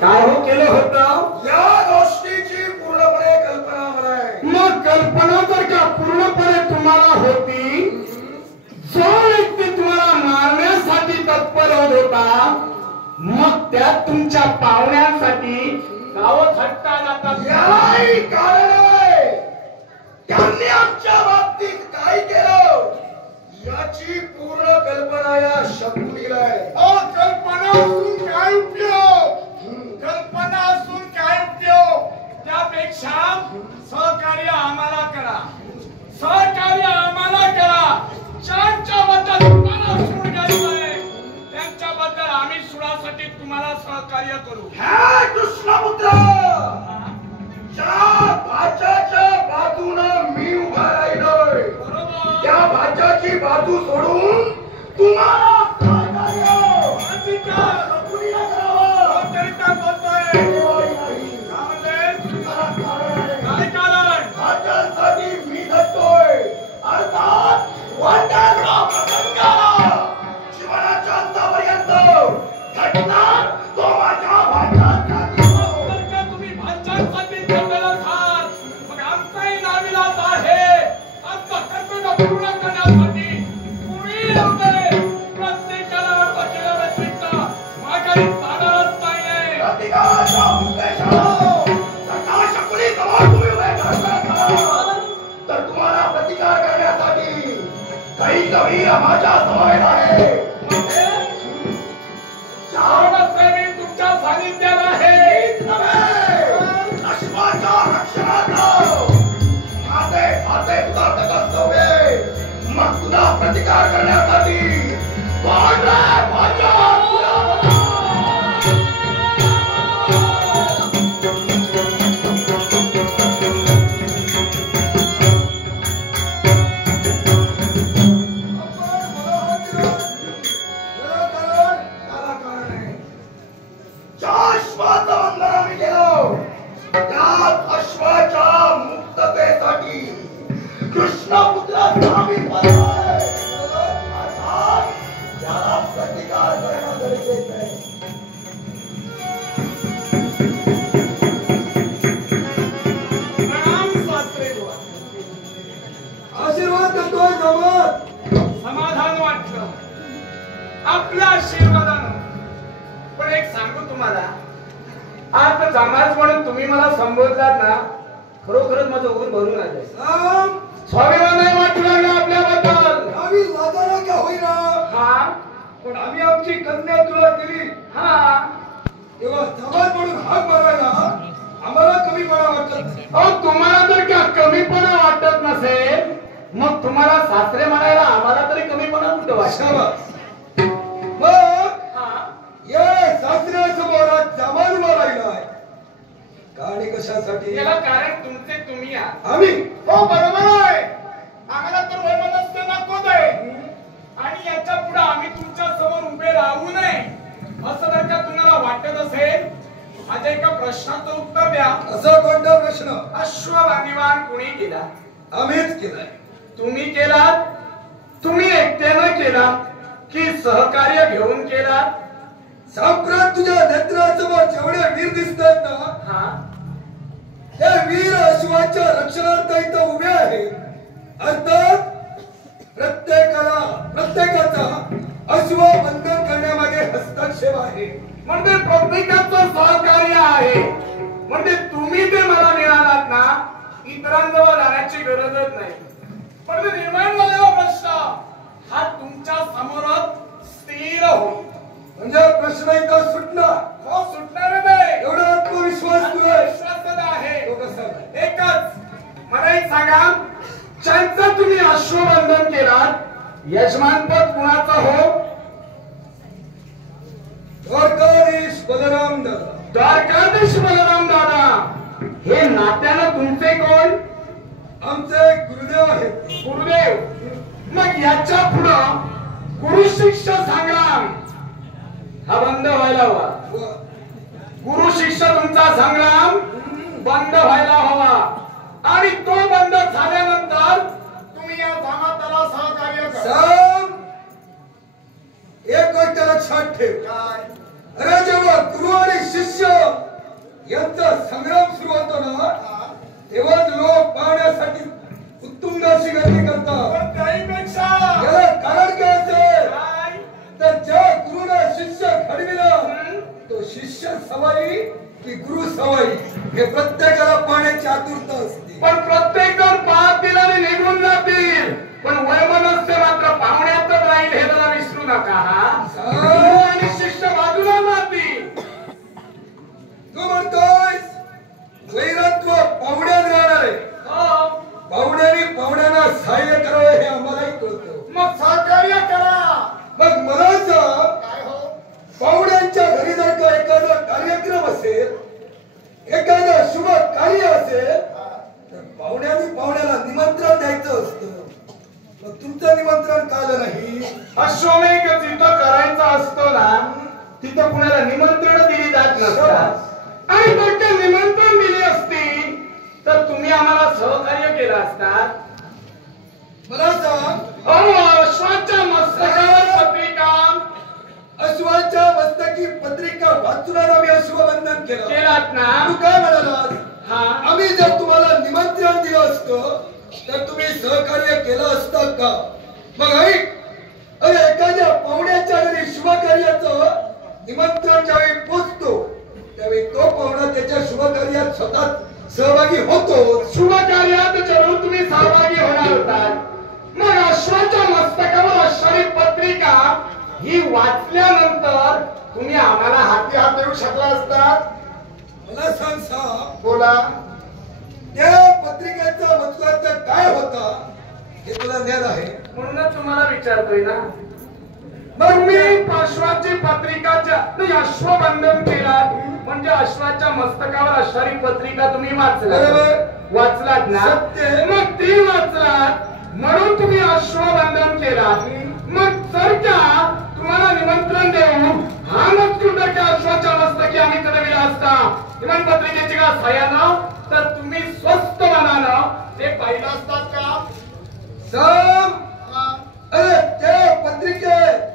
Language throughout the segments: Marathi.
काय हो केलं होतं? या गोष्टीची पूर्णपणे कल्पना मला आहे. मग कल्पना जर का पूर्णपणे तुम्हाला होती, जो व्यक्ती तुम्हाला मारण्यासाठी तत्पर होता, मग त्यात तुमच्या पाहुण्यांसाठी गावं थट्टा जातात. यालाही कारण आहे. त्यांनी आमच्या बाबतीत काय केलं याची पूर्ण कल्पना या शकुनीला आहे. कल्पना असून काय उपयोग? कल्पना असून काय उपयोग? त्यापेक्षा सहकार्य आम्हाला करा, सहकार्य आम्हाला करा. ज्यांच्याबद्दल तुम्हाला सूड घ्यायचं आहे त्यांच्याबद्दल आम्ही सुडासाठी तुम्हाला सहकार्य करू. ह्या कृष्णपुत्र ज्या भाच्याच्या बाजूनं मी उभा राहिलोय त्या भाच्याची बाजू सोडून तुम्हाला सहकार्य शकुनीला करावं. तरी काय बोलतोय? काय कारण? भाच्यासाठी मी धरतोय अर्थात वाटाडा प्रसंगाला जीवनाच्या अंतापर्यंत घटणार तो माझ्या भाच्यासाठी. जर का तुम्ही भाच्यासाठी ठेवलेला असाल, मग आमचाही नाविलाज आहे. आमचं कर्तव्य पूर्ण करण्यासाठी कुणी नव्हते. प्रत्येकाला बकेला व्यतिरिक्त माघारी जाणारच नाहीये. प्रतिकाराच्या उद्देशानं सकाळ शकुनी समोर तुम्ही उभे ठाकला तर तुम्हाला प्रतिकार करण्यासाठी काही कवी माझ्या समोर आहे. सर्वस्वी तुमच्या सानिध्याला आहे. अश्वाच्या रक्षणाचं माझे माझे उदात्त कर्तव्य. मग तुला प्रतिकार करण्यासाठी कोण रे भाच्या? आशीर्वाद देतोय गमत. समाधान वाटलं आपल्या आशीर्वादानं. पण एक सांगू तुम्हाला, आज जमाज म्हणून तुम्ही मला संबोधलात ना, खरोखरच माझं ऊर भरून आलंय. स्वाभिमान वाटू लागला आपल्याबद्दल. आम्ही लाजारा का होईना हा, पण आम्ही आमची कन्या तुला दिली हा. तेव्हा समाज म्हणून हाक मारायला आम्हाला कमीपणा वाटत नाही. अहो, तुम्हाला जर का कमीपणा वाटत नसेल, मग तुम्हाला सासरे म्हणायला आम्हाला तरी कमीपणा कुठं वाटतं? शाबास. मग हा. या सासऱ्यासमोर जमाल मारायलाय आणि कशासाठी? याला कारण तुमचे तुम्ही आहात. आम्ही हो, बरोबर आहे. आम्हाला तर वैमनस्य नकोच आहे. आणि याच्या पुढे आम्ही तुमच्या समोर उभे राहू नये असं जर का तुम्हाला वाटत असेल, माझ्या एका प्रश्नाचं उत्तर द्या. असा कोणता प्रश्न? अश्ववाहिवान कुणी केला? आम्हीच केलाय. तुम्ही केलात? तुम्ही एकट्यानं केला की सहकार्य घेऊन केलात? साम्राट तुझ्या नेत्रासमोर जेवढे वीर दिसतात ना, हा. हे वीर अश्वाच्या रक्षणार्थ इथं उभे आहेत. अर्थात प्रत्येकाचा अश्व बंधन करण्यामागे हस्तक्षेप आहे. म्हणजे प्रत्येकाचं सहकार्य आहे. म्हणजे तुम्ही ते मला मिळालात ना, इतरांजवळ जाण्याची गरजच नाही. पण निर्माण झालेला प्रश्न हा तुमच्या समोरच स्थिर होईल. म्हणजे प्रश्न इथं सुटला. हो, सुटणार नाही. एवढा आत्मविश्वास तुला आहे? विश्वास आहे. तो कसा आहे? एकच मला एक सांगा, ज्यांचं तुम्ही अश्वबंधन केलात, यजमानपद कुणाचं हो? द्वारकाधीश बलराम दादा. द्वारकाधीश बलराम दादा हे नात्यानं तुमचे कोण? आमचे गुरुदेव आहेत. गुरुदेव. मग याच्या पुढं गुरु शिष्य संग्राम हा बंद व्हायला हवा. गुरु शिष्य तुमचा संग्राम बंद व्हायला हवा. आणि तो बंद झाल्यानंतर तुम्ही या जमाताला सहकार्य करा. एक गोष्ट लक्षात ठेव. काय? अरे जेव्हा गुरु आणि शिष्य यांचा संग्राम सुरू होतो ना तेव्हाच लोक पाहण्यासाठी उत्तुंग अशी गर्दी करतात. याला कारण काय असेल तर ज्या गुरुनं शिष्य घडविलं तो शिष्य सवाई की गुरु सवाई हे प्रत्येकाला पाहण्याची आतुरता असते. पण प्रत्येक जण पाहतील आणि निघून जातील, पण वैमनस्य मात्र पाहुण्यातच राहील हे जरा विसरू नका. गुरु आणि शिष्य बाजूला राहतील. तू म्हणतोय वैरत्व पाहुण्यात राहणार आहे. पाहुण्याने पाहुण्यांना सहाय्य करावं हे आम्हालाही कळतं. मग सहकार्य करा. मग मला सांग पाहुण्यांच्या घरी जर का एखादा कार्यक्रम असेल एखादं शुभ कार्य असेल तर पाहुण्याने पाहुण्याला निमंत्रण द्यायचं असतं. मग तुमचं निमंत्रण का आलं नाही? अश्वमेघ जिथं करायचा असतो ना तिथं कुणाला निमंत्रण दिली जात नसतात. आणि जर ते निमंत्रण दिली असती तर तुम्ही आम्हाला सहकार्य केलं असतात. मला सांग अश्वाच्या मस्तकावर पत्रिका अश्वाच्या मस्तकी पत्रिका वाचून आम्ही अश्वबंधन केलं केलात ना. तू काय म्हणालास? हा आम्ही जर तुम्हाला निमंत्रण दिलं असतं तर तुम्ही सहकार्य केलं असतं का? मग ऐक, अरे एखाद्या पाहुण्याच्या घरी शुभ कार्याचं निमंत्रण ज्यावेळी पोचतो त्यावेळी तो पाहुणा त्याच्या शुभ कार्यात स्वतः सहभागी होतो. शुभ कार्यात जरूर तुम्ही सहभागी होणार होतात. मग अश्वाच्या मस्तकावर असणारी पत्रिका ही वाचल्यानंतर तुम्ही आम्हाला हाती हात देऊ शकला असतात. मला सांग साहेब, बोला. त्या पत्रिकेचा मजकूर काय होता हे तुला ज्ञान आहे? म्हणूनच तुम्हाला विचारतोय ना. मग मी अश्वाची पत्रिकाच्या अश्वबंधन केला म्हणजे अश्वाच्या मस्तकावर असणारी पत्रिका तुम्ही वाचलात ना. मग ती वाचलात म्हणून तुम्ही अश्वबंधन केलात. मग जर का तुम्हाला निमंत्रण देऊन हा मजकूर जर का अश्वाच्या मस्तकी आम्ही चढविला असता निमंत्रण का सहाय्यानं तर तुम्ही स्वस्त मनानं ते पाहिलं असतात का? अरे त्या पत्रिकेत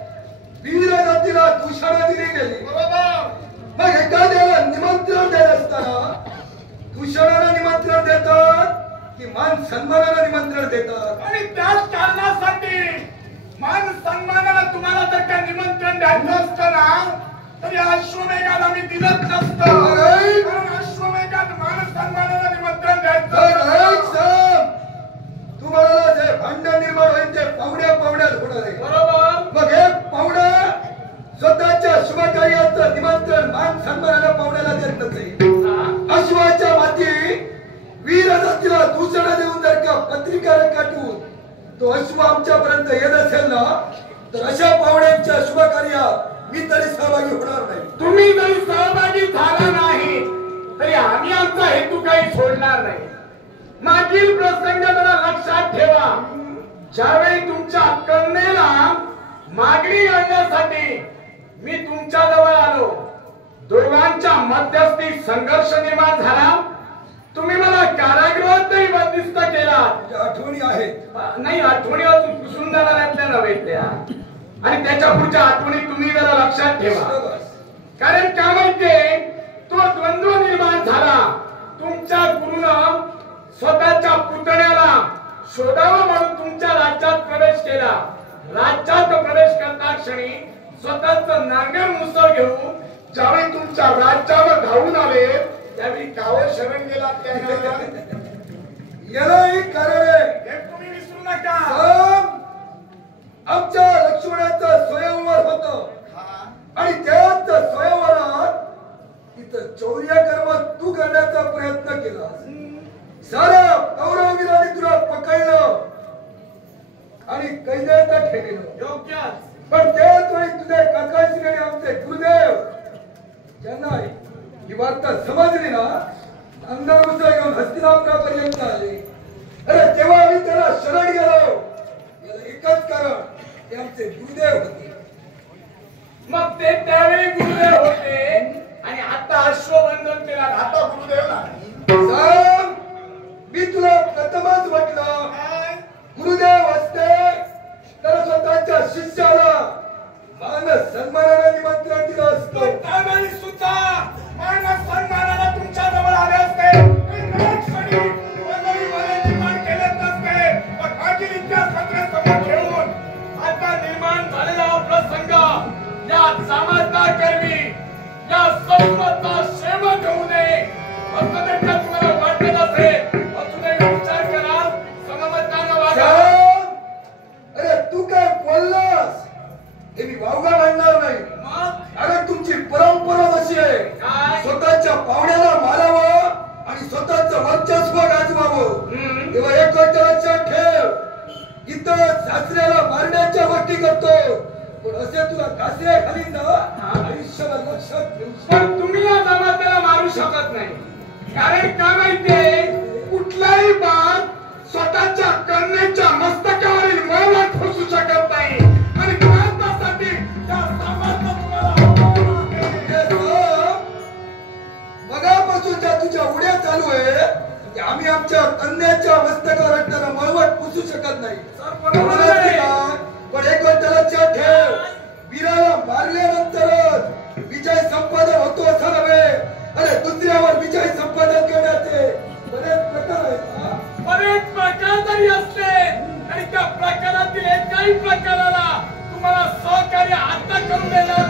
वीर जातीला दूषणा दिली गेली. बरोबर. मग एखाद्याला निमंत्रण देत असताना दूषणाला निमंत्रण देतात की मान सन्मानाला निमंत्रण देतात? आणि त्याच कारणासाठी मान सन्मानाला तुम्हाला जर का निमंत्रण द्यायचं असतं ना तर या अश्वमेघात आम्ही दिलंच नसतं. कारण अश्वमेघात मान सन्मानाला निमंत्रण द्यायचं. तुम्हाला जे भांडण निर्माण होईल ते पाहुण्यात होणार आहे. बरोबर. मग एक पाहुणा स्वतःच्या शुभ कार्याचं निमंत्रण मान सन्मानाला पाहुण्याला देत नसेल. अश्वाच्या माती वीर जातीला दूषण देऊन जर का पत्रिका रेखाटून तो अश्व आमच्यापर्यंत येत असेल ना तर अशा पाहुण्यांच्या शुभ कार्यात मी तरी सहभागी होणार नाही. तुम्ही जरी सहभागी झाला नाही तरी आम्ही आमचा हेतू काही सोडणार नाही. मागील प्रसंग जरा लक्षात ठेवा. ज्यावेळी तुमच्या कन्येला मागणी आणण्यासाठी मी तुमच्या जवळ आलो दोघांच्या मध्यस्थी संघर्ष निर्माण झाला. तुम्ही मला कारागृहातही बंदिस्त केला. आठवणी आहेत. नाही आठवणीवर पुसून जाणाऱ्यातल्या नव्हे त्या. आणि त्याच्या पुढच्या आठवणी तुम्ही जरा लक्षात ठेवा. कारण का माहितीये तो द्वंद्व निर्माण झाला. तुमच्या गुरुनं स्वतःच्या पुतण्याला शोधावं म्हणून तुमच्या राज्यात प्रवेश केला. राज्यात प्रवेश करता क्षणी स्वतःच नांगर मुसळ घेऊन ज्यावेळी तुमच्या राज्यावर धावून आले त्यावेळी गावं शरण गेला. यालाही कारण आहे. हे तुम्ही विसरू नका. आमच्या लक्ष्मणाचं स्वयंवर होत आणि त्याच स्वयंवरात तिथं चौर्यकर्म तू करण्याचा प्रयत्न केला. सारा कौरववीरांनी तुला पकडलं आणि कैदेत ठेवलं. योग्य. पण त्याच वेळी तुझे काकाश्री आणि आमचे गुरुदेव ज्यांना ही वार्ता समजली ना अंधारूचा घेऊन हस्तिनापुरापर्यंत आले. अरे तेव्हा आम्ही त्याला शरण गेलो. याला एकच कारण ते आमचे गुरुदेव होते. मग ते त्यावेळी गुरुदेव होते आणि आता अश्वबंधन केला. आता गुरुदेव नाही. मी तुला प्रथमच म्हटलं गुरुदेव असते तर स्वतःच्या शिष्याला मान सन्मानाला निमंत्रण दिलं असतं. त्यावेळी सुद्धा मान सन्मानाला तेव्हा एक गोष्ट लक्षात ठेव, इथं सासऱ्याला मारण्याच्या गोष्टी करतो, पण असे तुला कासऱ्या खाली ना आयुष्याला लक्षात ठेव. पण तुम्ही या जमात्याला मारू शकत नाही. कारण का माहितीये, कुठलाही बाप स्वतःच्या कन्येच्या मस्तकावरील मळवट फसू शकत नाही. आणि भारतासाठी त्या सामर्थ्य तुम्हाला हवं आहे. मगापासूनच्या तुझ्या उड्या चालू आहे की आम्ही आमच्या कन्याच्या मस्तकावर असताना मळवट पुसू शकत नाही. बरोबर आहे. पण एक गोष्ट लक्षात ठेव, वीराला मारल्यानंतरच विजय संपादन होतो असं नव्हे. अरे दुसऱ्यावर विजय संपादन करण्याचे बरेच प्रकार आहेत. बरेच प्रकार जरी असले आणि त्या प्रकारातील एकाही प्रकाराला तुम्हाला सहकार्य आता करून देणार